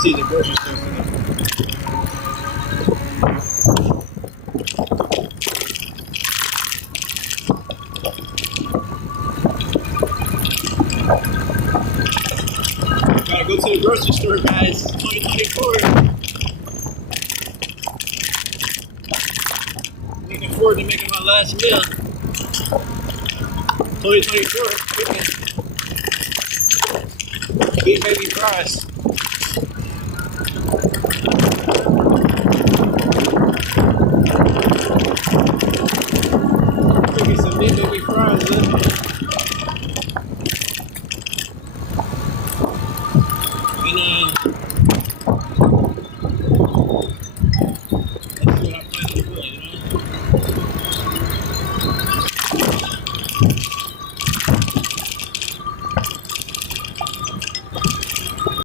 See the grocery store today. Gotta go to the grocery store, guys. 2024. Looking forward to making my last meal. 2024. Big baby fries. Cooking some big baby fries, man. And